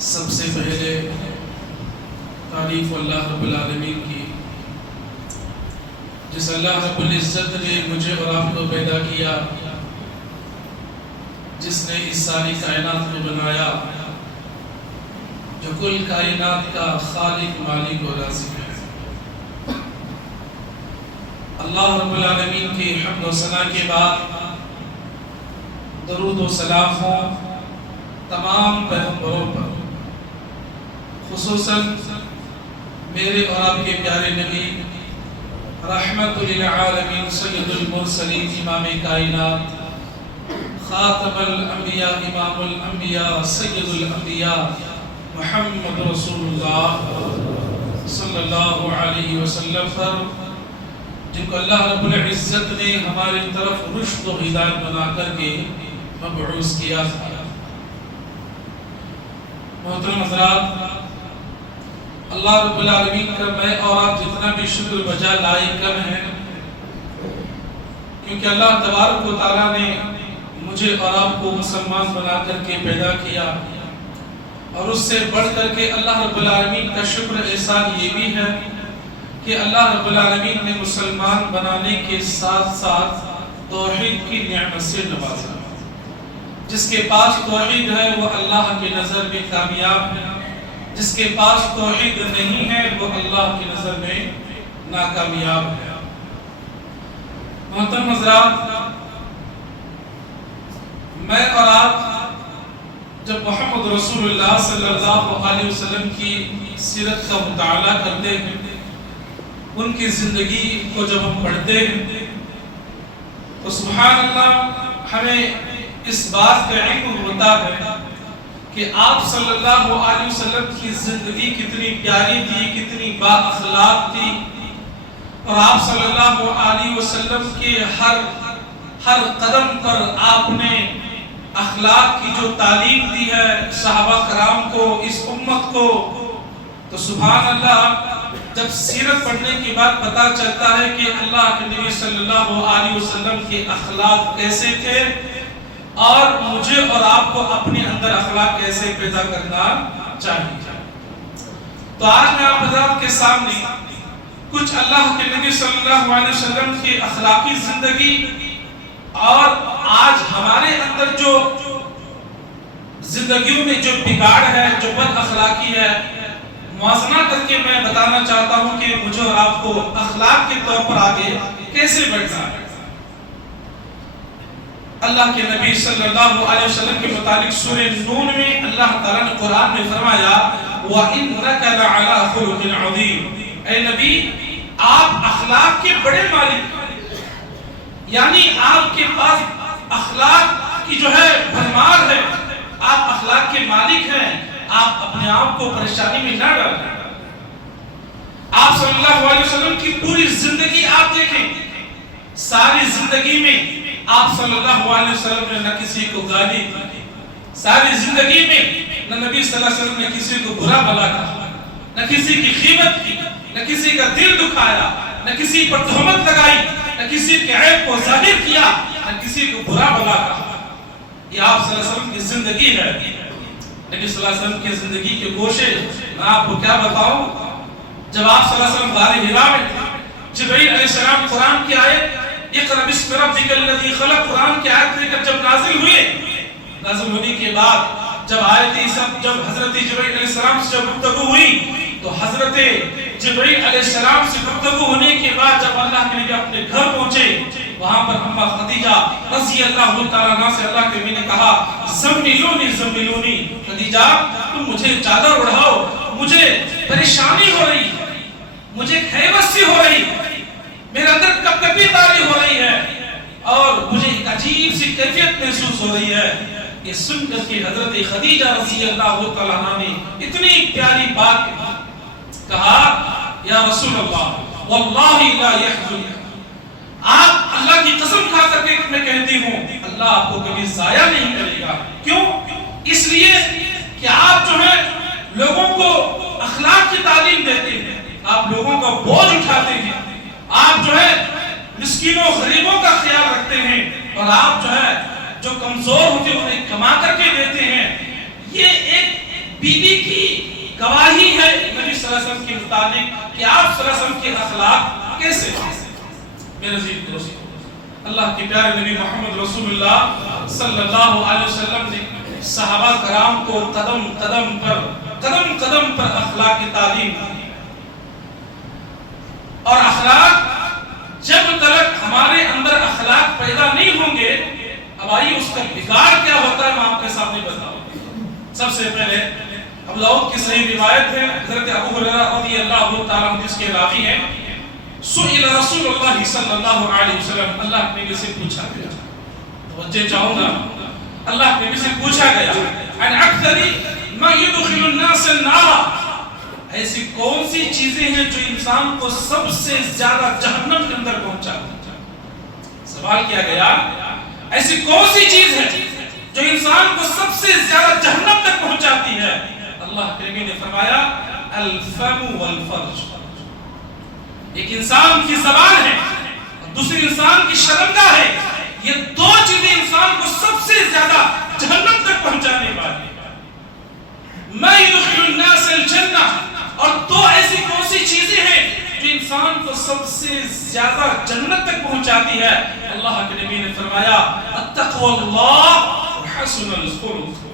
سب سے پہلے تعریف اللہ رب العالمین کی، جس اللہ رب العزت نے مجھے اور آپ کو پیدا کیا، جس نے اس ساری کائنات میں بنایا، جو کل کائنات کا خالق مالک و رازق ہے۔ اللہ رب العالمین کی حمد و ثنا کے بعد درود و سلام ہو تمام پیغمبروں پر، خصوصاً میرے اور آپ کے پیارے نبی رحمت للعالمین سید المرسلین امام کائنات خاتم الانبیاء امام الانبیاء سید الانبیاء محمد رسول اللہ صلی اللہ علیہ وسلم پر، جن کو اللہ رب العزت نے ہماری طرف رشد و ہدایت بنا کر کے مبعوث کیا تھا۔ محترم حضرات، اللہ رب العالمین کا میں اور آپ جتنا بھی شکر بجا لائے کم ہے، کیونکہ اللہ تبارک و تعالیٰ نے مجھے اور آپ کو مسلمان بنا کر کے پیدا کیا، اور اس سے بڑھ کر کے اللہ رب العالمین کا شکر احسان یہ بھی ہے کہ اللہ رب العالمین نے مسلمان بنانے کے ساتھ ساتھ توحید کی نعمت سے نوازا۔ جس کے پاس توحید ہے وہ اللہ کی نظر میں کامیاب ہے، جس کے پاس توحید نہیں ہے وہ اللہ کی نظر میں ناکامیاب ہے۔ محترم حضرات، میں اور آپ جب محمد رسول اللہ صلی اللہ علیہ وسلم کی سیرت کا مطالعہ کرتے ہیں، ان کی زندگی کو جب ہم پڑھتے ہیں تو سبحان اللہ ہمیں اس بات کا علم ہوتا ہے کہ آپ صلی اللہ علیہ وسلم کی زندگی کتنی پیاری تھی، کتنی با اخلاق تھی، اور آپ صلی اللہ علیہ وسلم کے ہر قدم پر آپ نے اخلاق کی جو تعلیم دی ہے صحابہ کرام کو، اس امت کو، تو سبحان اللہ جب سیرت پڑھنے کے بعد پتہ چلتا ہے کہ اللہ کے نبی صلی اللہ علیہ وسلم کے اخلاق کیسے تھے، اور مجھے اور آپ کو اپنے اندر اخلاق کیسے پیدا کرنا چاہیے۔ تو آج میں آپ حضرات کے سامنے کچھ اللہ کے نبی صلی اللہ علیہ وسلم کی اخلاقی زندگی اور آج ہمارے اندر جو زندگیوں میں جو بگاڑ ہے، جو بد اخلاقی ہے، موازنہ کر کے میں بتانا چاہتا ہوں کہ مجھے اور آپ کو اخلاق کے طور پر آگے کیسے بڑھنا ہے۔ اللہ کے نبی صلی اللہ علیہ وسلم کے متعلق سورہ نون میں اللہ تعالیٰ نے قرآن میں فرمایا وَإِنَّكَ لَعَلَىٰ خُلُقٍ عَظِيمٍ، اے نبی آپ اخلاق کے بڑے مالک، یعنی آپ کے پاس اخلاق کی جو ہے بھرمار ہے، آپ اخلاق کے مالک ہیں، آپ اپنے آپ کو پریشانی میں نہ ڈالیں۔ آپ صلی اللہ علیہ وسلم کی پوری زندگی آپ دیکھیں، ساری زندگی میں آپ صلی اللہ علیہ وسلم نے نہ کسی کو گالی دی، ساری زندگی میں نہ نبی صلی اللہ علیہ وسلم نے کسی کو برا بھلا کہا، نہ کسی کی غیبت کی، نہ کسی کا دل دکھایا، نہ کسی پر تہمت لگائی، نہ کسی کے عیب کو ظاہر کیا، نہ کسی کو برا بھلا کہا۔ یہ آپ صلی اللہ علیہ وسلم کی زندگی ہے۔ نبی صلی اللہ علیہ وسلم کی زندگی کے گوشے میں آپ کو کیا بتاؤں، جب آپ صلی اللہ علیہ وسلم غار حرا میں جبرائیل علیہ السلام قرآن کی آیت اقرأ بسم ربک الذی خلق، قرآن کی آیت لے کر جب نازل ہوئے، نازل ہونے کے بعد جب جب حضرت جبرائیل علیہ السلام سے جب گفتگو ہوئی، تو حضرت جبرائیل علیہ السلام سے گفتگو ہونے کے بعد جب اللہ کے نبی اپنے گھر پہنچے، وہاں پر اماں خدیجہ رضی اللہ تعالیٰ عنہا سے اللہ کے نبی نے کہا زملونی زملونی، خدیجہ تم مجھے چادر اڑھاؤ، مجھے پریشانی ہو رہی ہے، مجھے ہیبت سی ہو رہی ہے، میرے اندر کپکپی تاری ہو رہی ہے، اور مجھے ایک عجیب سی کیفیت محسوس ہو رہی ہے۔ یہ سن کر کے حضرت خدیجہ رضی اللہ تعالیٰ عنہا نے اتنی پیاری بات کہا یا رسول اللہ واللہ لا يحزنك، آپ اللہ کی قسم کھا کر کے میں کہتی ہوں اللہ آپ کو کبھی ضائع نہیں کرے گا۔ کیوں؟ اس لیے کہ آپ جو ہے لوگوں کو اخلاق کی تعلیم دیتے ہیں، آپ لوگوں کا بوجھ اٹھاتے ہیں، آپ جو ہے مسکینوں غریبوں کا خیال رکھتے ہیں، اور آپ جو ہے جو کمزور ہوتے ہیں انہیں کما کر کے دیتے ہیں۔ یہ ایک بیوی کی گواہی ہے نبی صلی اللہ علیہ وسلم کے متعلق کہ آپ صلی اللہ علیہ وسلم کے اخلاق کیسے ہیں۔ میرے عزیز دوستو، اللہ کے پیارے نبی محمد رسول اللہ صلی اللہ علیہ وسلم نے صحابہ کرام کو قدم قدم پر اخلاق کی تعلیم دی، اور اخلاق جب تک ہمارے اندر اخلاق پیدا نہیں ہوں گے، اب آئیے اس کا بگاڑ کیا ہوتا ہے میں آپ کے سامنے بتاؤں۔ سب سے پہلے ابو داؤد کی صحیح روایت ہے، حضرت ابو ہریرہ رضی اللہ تعالیٰ عنہ جس کے راوی ہیں، سئل رسول اللہ صلی اللہ علیہ وسلم، اللہ کے نبی سے پوچھا گیا، توجہ چاہوں گا، اللہ کے نبی سے پوچھا گیا ان اکثر ما يدخل الناس النار، ایسی کون سی چیزیں ہیں جو انسان کو سب سے زیادہ جہنم کے اندر پہنچاتی ہیں؟ سوال کیا گیا ایسی کون سی چیز ہے جو انسان کو سب سے زیادہ جہنم تک پہنچاتی ہے؟ اللہ کے نبی نے فرمایا الفم والفرج، ایک انسان کی زبان ہے اور دوسری انسان کی شرمگاہ ہے، یہ دو چیزیں انسان کو سب سے زیادہ جہنم تک پہنچانے والی ہیں۔ ما يدخل الناس الجنہ، اور دو ایسی کون سی چیزیں ہیں جو انسان کو سب سے زیادہ جنت تک پہنچاتی ہے؟ اللہ کے نبی نے فرمایا التقوى اللہ وحسن الخلق،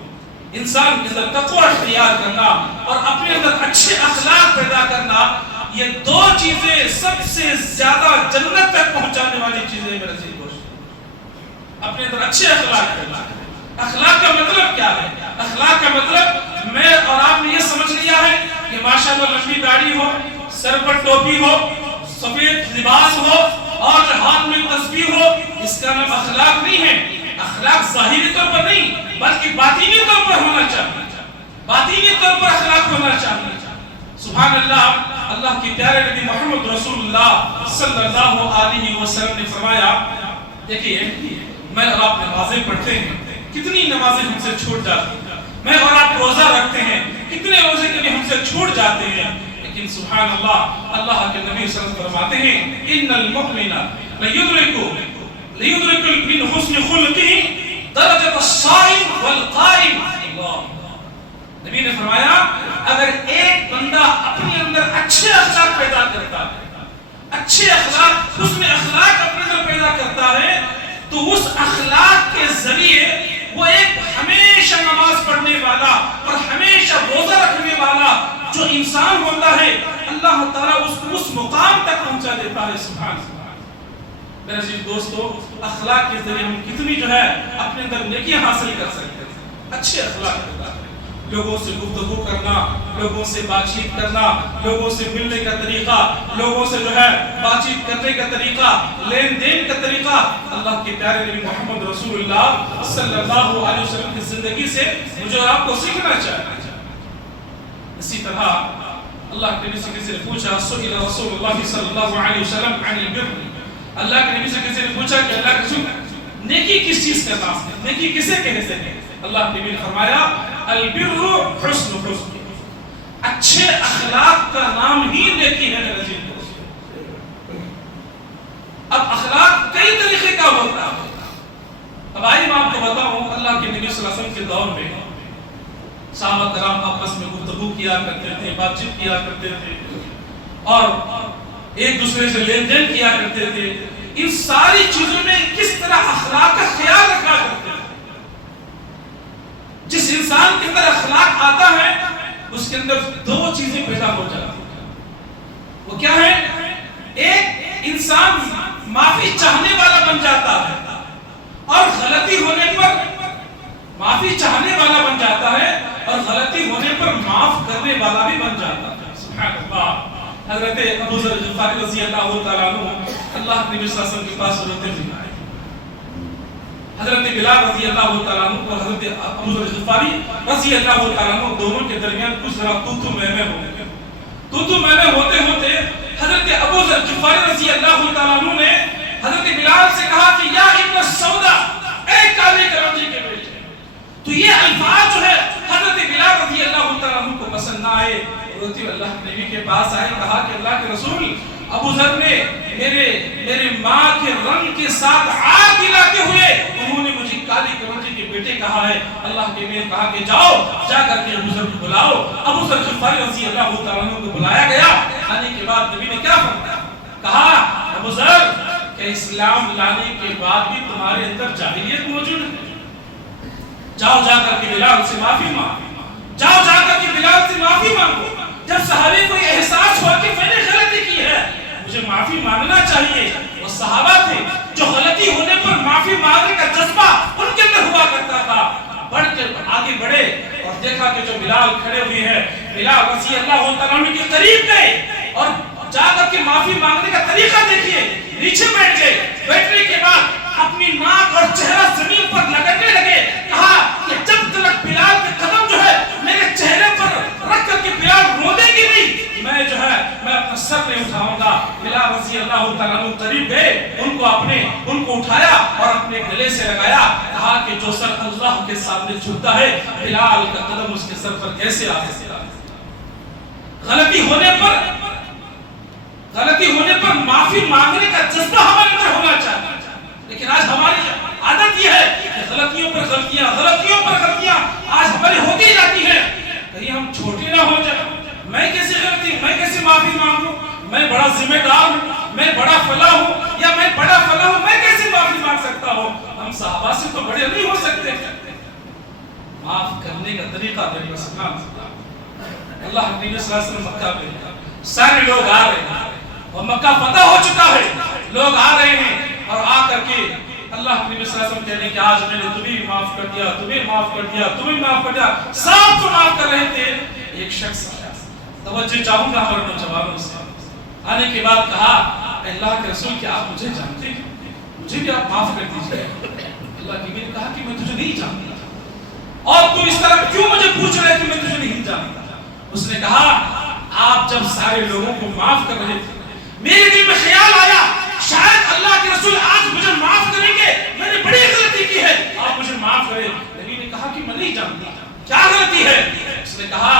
انسان کے اندر تقوی اختیار کرنا اور اپنے اندر اچھے اخلاق پیدا کرنا، یہ دو چیزیں سب سے زیادہ جنت تک پہنچانے والی چیزیں میرے عزیز دوستو۔ اپنے اندر اچھے اخلاق پیدا کرنا، اخلاق کا مطلب کیا ہے؟ اخلاق کا مطلب میں اور آپ نے یہ سمجھ لیا ہے کہ ماشاءاللہ لمبی داڑھی ہو، سر پر ٹوپی ہو، سفید لباس ہو اور ہاتھ میں تسبیح ہو، اس کا نام اخلاق نہیں ہے۔ اخلاق ظاہری طور پر نہیں بلکہ باطنی طور پر ہونا چاہیے، باطنی طور پر اخلاق ہونا چاہیے۔ سبحان اللہ، اللہ کے پیارے نبی محمد رسول اللہ صلی اللہ علیہ وسلم نے فرمایا، دیکھیے میں اور آپ نمازیں پڑھتے ہیں، کتنی نمازیں ہم سے چھوٹ جاتی ہیں، میں اور آپ روزہ رکھتے ہیں، کتنے روزے کبھی ہم سے چھوٹ جاتے ہیں، لیکن سبحان اللہ، اللہ کے نبی صلی اللہ علیہ وسلم فرماتے ہیں ان المؤمن لیدرک من حسن خلقہ درجۃ الصائم والقائم۔ نبی نے فرمایا اگر ایک بندہ اپنے اندر اچھے اخلاق پیدا کرتا ہے، اچھے اخلاق، حسن اخلاق اپنے اندر پیدا کرتا ہے، تو اس اخلاق کے ذریعے وہ ایک ہمیشہ نماز پڑھنے والا اور ہمیشہ روزہ رکھنے والا جو انسان ہوتا ہے، اللہ تعالیٰ اس کو اس مقام تک پہنچا دیتا ہے۔ سبحان اللہ۔ میرے عزیز دوستو، اخلاق کے ذریعے ہم کتنی جو ہے اپنے اندر نیکیاں حاصل کر سکتے ہیں۔ اچھے اخلاق ہوتا ہے، لوگوں سے گفتگو کرنا، لوگوں سے بات چیت کرنا، لوگوں سے ملنے کا طریقہ، لوگوں سے جو ہے بات چیت کرنے کا طریقہ، لین دین کا طریقہ، اللہ کے پیارے نبی محمد رسول اللہ صلی اللہ علیہ وسلم کی زندگی سے مجھے اور آپ کو سیکھنا چاہیے۔ اسی طرح اللہ کے نبی سے کسی نے پوچھا، سئل رسول اللہ صلی اللہ علیہ وسلم عن البر، اللہ کے نبی سے کسی نے پوچھا کہ اللہ کے رسول نیکی کس چیز کا نام ہے، نیکی کسے کہتے ہیں؟ اللہ کے نبی نے فرمایا البر حسن خلق، اچھے اخلاق کا نام ہی نیکی ہے میرے عزیز دوستو۔ اب اخلاق کئی طریقے کا ہوتا ہے، اب آئیے میں آپ کو بتاؤں، اللہ کے نبی صلی اللہ علیہ وسلم کے دور میں صحابہ کرام آپس میں گفتگو کیا کرتے تھے، بات چیت کیا کرتے تھے اور ایک دوسرے سے لین دین کیا کرتے تھے۔ ان ساری چیزوں میں کس طرح اخلاق کا خیال رکھا کرتے تھے؟ جس انسان کے اندر اخلاق آتا ہے اس کے اندر دو چیزیں پیدا ہو جاتی ہیں، وہ کیا ہے؟ ایک انسان معافی چاہنے والا بن جاتا ہے اور غلطی ہونے پر معافی چاہنے والا بن جاتا ہے اور غلطی ہونے پر معاف کرنے والا بھی بن جاتا ہے۔ سبحان اللہ۔ حضرت ابو ذر غفاری رضی اللہ تعالیٰ عنہ اللہ کے نبی صلی اللہ علیہ وسلم کے پاس روتے ہوئے آئے، حضرت بلال رضی اللہ تعالیٰ عنہ اور حضرت ابو ذر غفاری رضی اللہ تعالیٰ عنہ دونوں کے درمیان کچھ ذرا تو میں ہو گئے، تو میں ہوتے ہوتے حضرت ابو ذر غفاری رضی اللہ تعالیٰ عنہ نے حضرت بلال سے کہا کہ یا ابن السودا، اے کالے کلوجی کے بیٹے، تو یہ الفاظ جو ہے حضرت بلال رضی اللہ تعالیٰ عنہ کو پسند نہ آئے، روتی اللہ کے نبی کے پاس آئے، کہا کہ اللہ کے رسول ابو ذر نے میرے ماں کے رنگ کے ساتھ آگ دلاتے ہوئے انہوں نے مجھے کالی کلوجی کے بیٹے کہا ہے, اللہ کے نبی نے کہا کہ جاؤ جا کر کے ابو ذر کو بلاؤ. ابو ذر غفاری رضی اللہ تعالیٰ عنہ کو بلایا گیا. آنے کے بعد نبی نے کیا فرمایا؟ کہا ابو ذر کہ اسلام لانے کے بعد بھی تمہارے اندر جاہلیت موجود ہے. جاؤ جا کر کے بلال سے معافی مانگو, جاؤ جا کر کے بلال سے معافی مانگو. جب صحابی کو یہ احساس ہوا کہ میں نے غلطی کی ہے, مجھے معافی مانگنا چاہیے, وہ صحابہ تھے جو غلطی ہونے پر معافی مانگنے کا جذبہ ان کے اندر ہوا کرتا تھا. بڑھ کے آگے بڑھے اور دیکھا کہ جو بلال کھڑے ہوئے ہیں, بلال رضی اللہ تعالیٰ عنہ کے قریب گئے اور جا کر کے معافی مانگنے کا طریقہ دیکھیے. نیچے بیٹھ گئے, بیٹھنے کے بعد اپنی ناک اور چہرہ زمین پر لگنے لگے. کہا کہ جب تک بلال کے قدم جو ہے میرے چہرے پر رکھ کر کے بلال رونے گی نہیں, میں جو ہے میں اپنا سر نہیں اٹھاؤں گا. بلال رضی اللہ تعالیٰ عنہ قریب گئے, ان کو اٹھایا اور اپنے گلے سے لگایا. کہا کہ جو سر اللہ کے سامنے جھکتا ہے, بلال کا قدم اس کے سر پر کیسے آ سکتا ہے؟ غلطی ہونے پر معافی مانگنے کا جذبہ ہمارے اندر ہونا چاہیے. لیکن آج ہماری عادت یہ ہے کہ غلطیوں پر غلطیاں آج ہماری ہوتی جاتی ہیں. کہیں ہم چھوٹے نہ ہو جائیں. میں کیسے معافی مانگوں؟ میں بڑا ذمہ دار ہوں, میں بڑا فلاں ہوں, یا میں بڑا فلاں ہوں, میں کیسے معافی مانگ سکتا ہوں؟ ہم صحابہ سے تو بڑے نہیں ہو سکتے. معاف کرنے کا طریقہ میرے اسلام. اللہ نبی صلی اللہ علیہ وسلم مکہ میں سارے لوگ آ رہے ہیں اور مکہ فتح ہو چکا ہے. لوگ آ رہے ہیں اور آ کر کے اللہ کے نبی صلی اللہ علیہ وسلم کہنے کہ آج میں نے تمہیں معاف کر دیا, تمہیں معاف کر دیا, تمہیں معاف کر دیا. سب کو معاف کر رہے تھے. ایک شخص توجہ چاہوں گا ہمارے نوجوانوں سے. آنے کے بعد کہا اللہ کے رسول کیا آپ مجھے جانتے ہیں؟ مجھے بھی آپ معاف کر دیجیے. اللہ کے نبی نے کہا کہ میں تجھے نہیں جانتا اور تو اس طرح کیوں مجھے پوچھ رہے کہ میں تجھے نہیں جانتا. اس نے کہا آپ جب سارے لوگوں کو معاف کر رہے تھے, میرے دل میں خیال آیا شاید اللہ کے رسول آج مجھے معاف کریں گے, میں نے بڑی غلطی کی ہے, آپ مجھے معاف کریں. نبی نے کہا کہ میں نہیں جانتا کیا غلطی ہے. اس نے کہا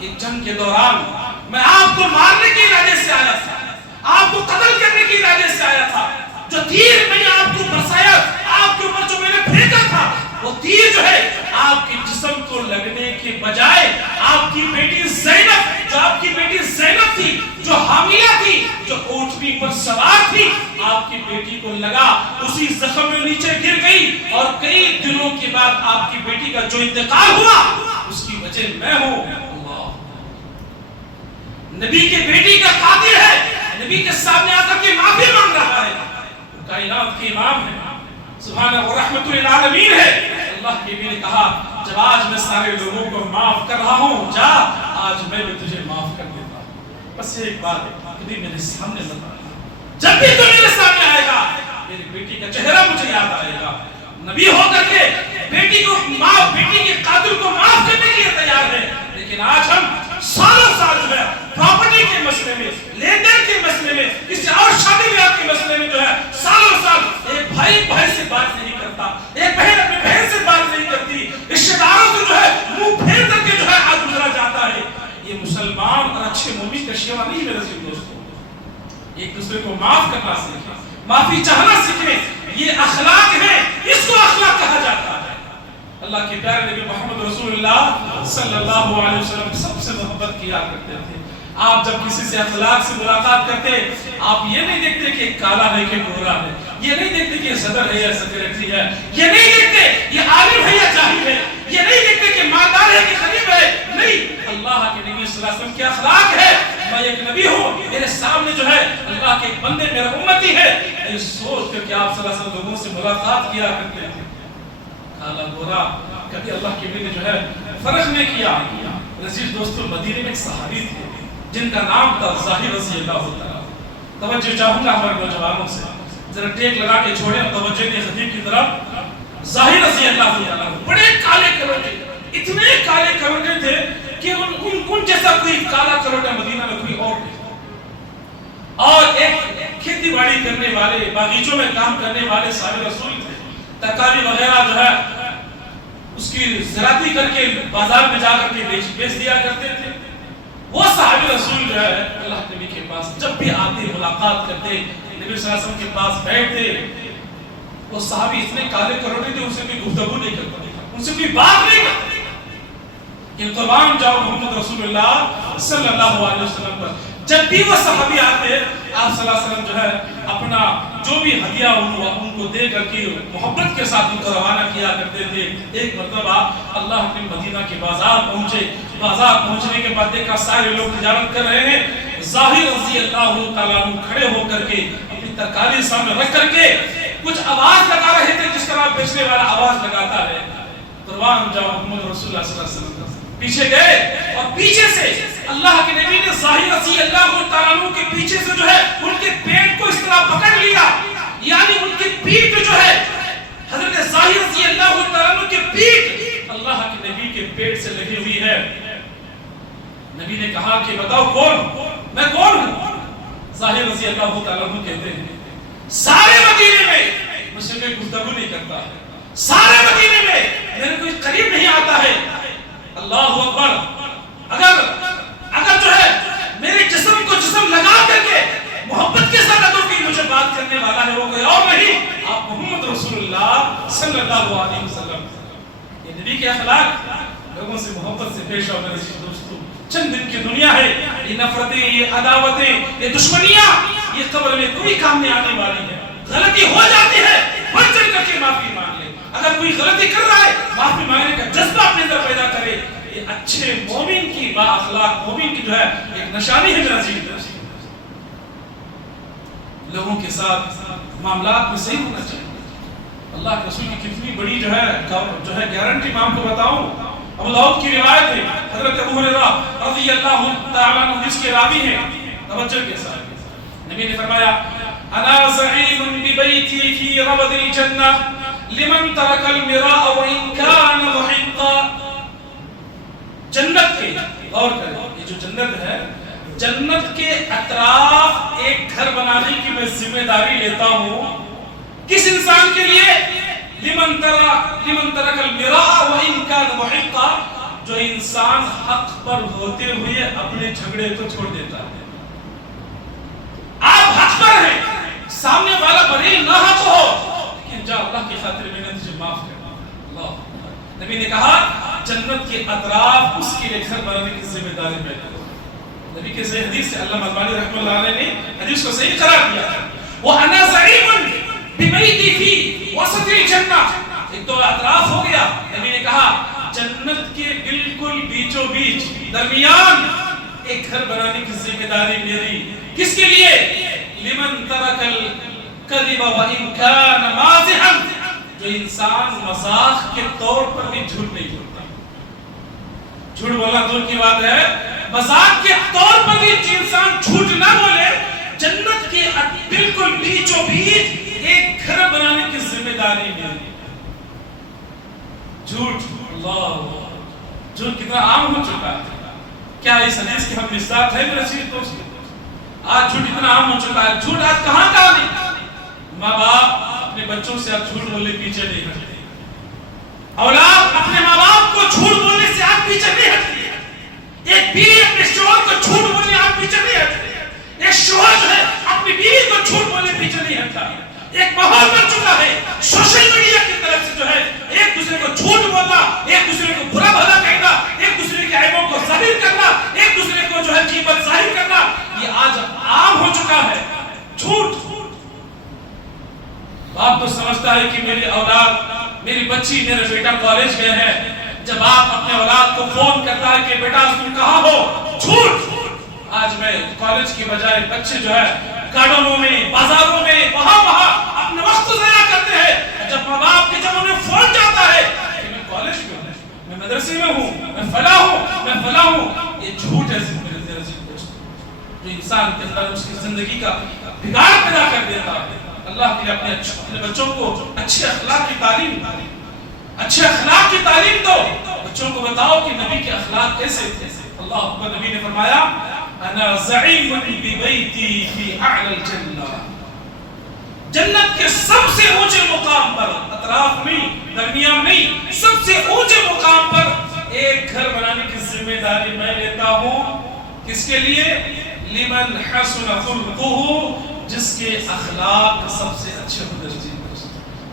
ایک جنگ کے دوران میں آپ کو مارنے کے ارادے سے آیا تھا, آپ کو قتل کرنے کے ارادے سے آیا تھا. جو تیر میں نے آپ کو برسایا, آپ کے اوپر جو میں نے پھینکا تھا, وہ تیر جو ہے آپ کے جسم کو لگنے کے بجائے آپ کی بیٹی زینب تھی جو حاملہ تھی, جو اونٹنی پر سوار تھی, آپ کی بیٹی کو لگا, اسی زخم میں نیچے گر گئی اور کئی دنوں کے بعد آپ کی بیٹی کا جو انتقال ہوا اس کی وجہ میں ہوں. نبی کے بیٹی کا قاتل ہے, نبی کے سامنے آ کر کے معافی مانگ رہا ہے. کائنات کے امام ہے, سبحانہ و رحمت للعالمین ہے. اللہ کے نبی نے کہا جب آج میں سارے لوگوں کو معاف کر رہا ہوں, جا آج میں بھی تجھے معاف کر دیتا ہوں. بس ایک بات کبھی میرے سامنے مت آنا, جب بھی تو میرے سامنے آئے گا میری بیٹی کا چہرہ مجھے یاد آئے گا. نبی ہو کر کے بیٹی کے قاتل کو معاف کرنے کے لیے تیار ہے. لیکن آج ہم سالوں سال جو ہے پراپرٹی کے مسئلے میں, لین دین کے مسئلے میں, کسی اور شادی بیاہ کے مسئلے میں جو ہے سالوں سال ایک بھائی سے بات نہیں کرتا, ایک بہن اپنے بہن سے بات نہیں کرتی, رشتہ داروں سے جو ہے منہ پھیر کر کے جو ہے آج گزرا جاتا ہے. یہ مسلمان اور اچھے مومن کا شیوا نہیں میرے دوستوں. ایک دوسرے کو معاف کرنا سیکھیں, معافی چاہنا سیکھیں, یہ اخلاق ہے, اس کو اخلاق کہا جاتا ہے. اللہ کے پیارے نبی محمد رسول اللہ صلی اللہ علیہ وسلم سب سے محبت کیا کرتے تھے. آپ جب کسی سے اخلاق سے ملاقات کرتے, آپ یہ نہیں دیکھتے کہ کالا ہے کہ گورا ہے, یہ نہیں دیکھتے کہ صدر ہے یا سیکریٹری ہے, یہ نہیں دیکھتے یہ عالم ہے یا جاہل ہے, یہ نہیں دیکھتے کہ مالدار ہے کہ غریب ہے. نہیں, اللہ کے نبی صلی اللہ علیہ وسلم کی اخلاق ہے میں ایک نبی ہوں, میرے سامنے جو ہے اللہ کے ایک بندے میرا امتی ہے. یہ سوچ کر کہ آپ صلی اللہ علیہ وسلم لوگوں سے ملاقات کیا کرتے تھے. کالا گورا کبھی اللہ کے نبی نے جو ہے فرق نہیں کیا. عزیز دوستو, مدینے میں ایک صحابی تھے جن کا نام تھا ظاہر رضی اللہ تعالیٰ. توجہ چاہوں گا ہمارے نوجوانوں سے, ذرا ٹیک لگا کے چھوڑیں توجہ دیں خطیب کی طرف. ظاہر رضی اللہ تعالیٰ بڑے کالے کروٹے, اتنے کالے کروٹے تھے کہ ان جیسا کوئی کالا کروٹا مدینہ میں کوئی اور نہیں. اور ایک کھیتی باڑی کرنے والے, باغیچوں میں کام کرنے والے صاحب رسول تھے. ترکاری وغیرہ جو ہے اس کی زراعتی کر کے بازار میں جا کر کے بیچ دیا کرتے تھے. وہ صحابی رسول جو ہے اللہ نبی کے پاس جب بھی آتے, ملاقات کرتے, نبی صلی اللہ علیہ وسلم کے پاس بیٹھتے. وہ صحابی اتنے کالے کروڑے تھے, اسے کوئی گفتگو نہیں کرتا. ان سے کوئی بات نہیں کرتے کہ قربان جاؤ محمد رسول اللہ صلی اللہ علیہ وسلم پر. جب بھی وہ صحابی آتے آپ صلی اللہ علیہ وسلم جو ہے اپنا جو بھی ہدیہ ان کو دے کر کے محبت کے ساتھ ان کو روانہ کیا کرتے تھے. ایک مرتبہ اللہ کے مدینہ کے بازار پہنچے. بازار پہنچنے کے بعد دیکھا سارے لوگ تجارت کر رہے ہیں. ظاہر رضی اللہ تعالیٰ عنہ کھڑے ہو کر کے اپنی ترکاری سامنے رکھ کر کے کچھ آواز لگا رہے تھے جس طرح بیچنے والا آواز لگاتا ہے. قربان جاؤ محمد رسول اللہ صلی اللہ علیہ وسلم پیچھے گئے اور پیچھے سے اللہ کے نبی نے ظاہر رضی اللہ تعالیٰ عنہ کے پیچھے سے جو ہے ان کے پیٹ کو اس طرح پکڑ لیا. یعنی ان کی پیٹ جو ہے حضرت ظاہر رضی اللہ تعالیٰ عنہ کے پیٹ اللہ کے نبی کے پیٹ سے لگی ہوئی ہے. نبی نے کہا کہ بتاؤ کون؟ میں کون ہوں؟ ظاہر رضی اللہ تعالیٰ عنہ کہتے ہیں سارے مدینے میں مجھ سے کوئی گفتگو نہیں کرتا ہے. سارے مدینے میں میرے کوئی قریب نہیں آتا ہے. اللہ اکبر. اگر جو ہے میرے جسم کو جسم لگا کر کے محبت کے ساتھ اگر کوئی مجھے بات کرنے والا ہے وہ کوئی اور نہیں آپ محمد رسول اللہ صلی اللہ علیہ وسلم. یہ نبی کے اخلاق. لوگوں سے محبت سے پیش آؤ میرے دوستو. چند دن کی دنیا ہے. یہ نفرتیں یہ عداوتیں یہ دشمنیاں یہ قبر میں کوئی کام نہیں آنے والی ہے. غلطی ہو جاتی ہے بڑھ چڑھ کر کے معافی مانگ لے. اگر کوئی غلطی کر رہا ہے معافی مانگنے کا جذبہ اپنے اندر پیدا کرے. یہ اچھے مومن کی با اخلاق مومن کی جو ہے ایک نشانی ہے. میرا عزیز لوگوں کے ساتھ معاملات میں صحیح ہونا چاہیے. اللہ کے رسول کی کتنی بڑی جو ہے گارنٹی میں آپ کو بتاؤں. ابو داؤد کی روایت ہے حضرت ابو ہریرہ رضی اللہ تعالیٰ عنہ جس کے راوی ہیں. توجہ کے ساتھ نبی نے فرمایا انا زعیم ببیتی فی ربد الجنہ لمن ترک المراء وان کان محقا. جنت کے غور کریں یہ جو جنت ہے جنت کے اطراف ایک گھر بنانے کی میں ذمہ داری لیتا ہوں. کس انسان کے لیے؟ لمن ترک المراء وان کان محقا. جو انسان حق پر ہوتے ہوئے اپنے جھگڑے کو چھوڑ دیتا ہے. آپ حق پر ہیں سامنے والا بھلے نہ حق ہو لیکن جا اللہ کی خاطر میں نے تجھے معاف کرنا. اللہ نبی نے کہا جنت کے اطراف اس کے لیے گھر بنانے کی ذمہ داری میں لوں. نبی کے صحیح حدیث سے علامہ البانی رحمۃ اللہ علیہ نے حدیث کو صحیح قرار دیا. وہ انا زعیم ببیتی فی وسط الجنہ. ایک تو اطراف ہو گیا. نبی نے کہا جنت کے بالکل بیچوں بیچ درمیان ایک گھر بنانے کی ذمہ داری میری. کس کے لیے؟ لمن ترک الکذب وان کان مازحا. جو انسان مزاح کے طور پر بھی جھوٹ نہیں بولتا. جھوٹ بولنا دور کی بات ہے مزاح کے طور پر بھی انسان جھوٹ نہ بولے. جنت کے بالکل بیچوں بیچ ایک گھر بنانے کی ذمہ داری میری. جھوٹ اللہ جھوٹ کتنا عام ہو چکا ہے. کیا اس حدیث کی ہم مثال ہے میرے عزیز دوست؟ آج جھوٹ اتنا عام ہو چکا ہے. جھوٹ آج کہاں کا نہیں. ماں باپ اپنے بچوں سے آج جھوٹ بولنے پیچھے نہیں ہٹتے. اولاد اپنے ماں باپ کو جھوٹ بولنے سے آج پیچھے نہیں ہٹتی. ایک بیوی اپنے شوہر کو جھوٹ بولنے آج پیچھے نہیں ہٹتی. ایک شوہر جو ہے اپنی بیوی کو جھوٹ بولنے پیچھے نہیں ہٹتا. ایک ماحول بن چکا ہے سوشل میڈیا کی طرف سے جو ہے ایک دوسرے کو جھوٹ بولنا ایک دوسرے کو برا بھلا کہنا ایک دوسرے کے عیبوں کو ظاہر کرنا ایک دوسرے کو جو ہے غیبت ظاہر کرنا یہ آج عام ہو چکا ہے. جھوٹ. باپ تو سمجھتا ہے کہ میری اولاد میری بچی میرے بیٹا کالج گئے ہیں. جب آپ اپنے اولاد کو فون کرتا ہے کہ بیٹا تم کہاں ہو؟ جھوٹ. آج میں کالج کی بجائے بچے جو ہے گارڈنوں میں بازاروں میں وہاں اپنے وقت ضائع کرتے ہیں. جب ماں باپ کے جب انہیں فون جاتا ہے کہ میں کالج میں ہوں میں مدرسے میں ہوں میں فلاں ہوں. یہ جھوٹ ہے جو انسان کے اندر اس کی زندگی کا بگاڑ پیدا کر دیتا ہے. اللہ کے لیے اپنے بچوں کو اچھے اخلاق کی تعلیم دو. بچوں کو بتاؤ کہ نبی کے اخلاق کیسے تھے. اللہ اکبر. نبی نے فرمایا انا زعیم ببیتی فی اعلی الجنہ. جنت کے سب سے اونچے مقام پر اطراف نہیں درمیان نہیں سب سے اونچے مقام پر ایک گھر بنانے کی ذمہ داری میں لیتا ہوں. کس کے لیے؟ لمن حسن خلقہ. جس کے اخلاق سب سے اچھے ہو.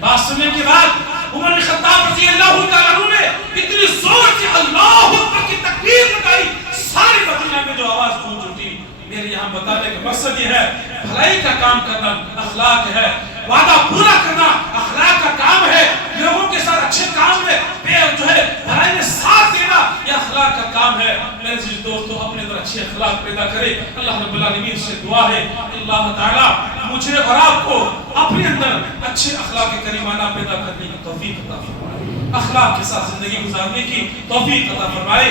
بات سننے کے بعد عمر بن خطاب رضی اللہ تعالیٰ عنہ نے اتنی زور سے اللہ اکبر کی تکبیر لگائی، ساری مدینہ میں جو آواز گونج اٹھی۔ میرے یہاں بتانے کا مقصد یہ ہے بھلائی کا کام کرنا اخلاق ہے، وعدہ پورا کرنا اخلاق کا کام ہے، لوگوں کے ساتھ اچھے کام ہے، جو ہے بھلائی میں ساتھ دینا یہ اخلاق کا کام ہے۔ میرے عزیز دوستو اپنے اندر اچھے اخلاق پیدا کرے۔ اللہ رب العالمین سے دعا ہے اللہ تعالیٰ مجھے اور آپ کو اپنے اندر اچھے اخلاق کریمانہ پیدا کرنے کی توفیق عطا فرمائے، اخلاق کے ساتھ زندگی گزارنے کی توفیق عطا فرمائے۔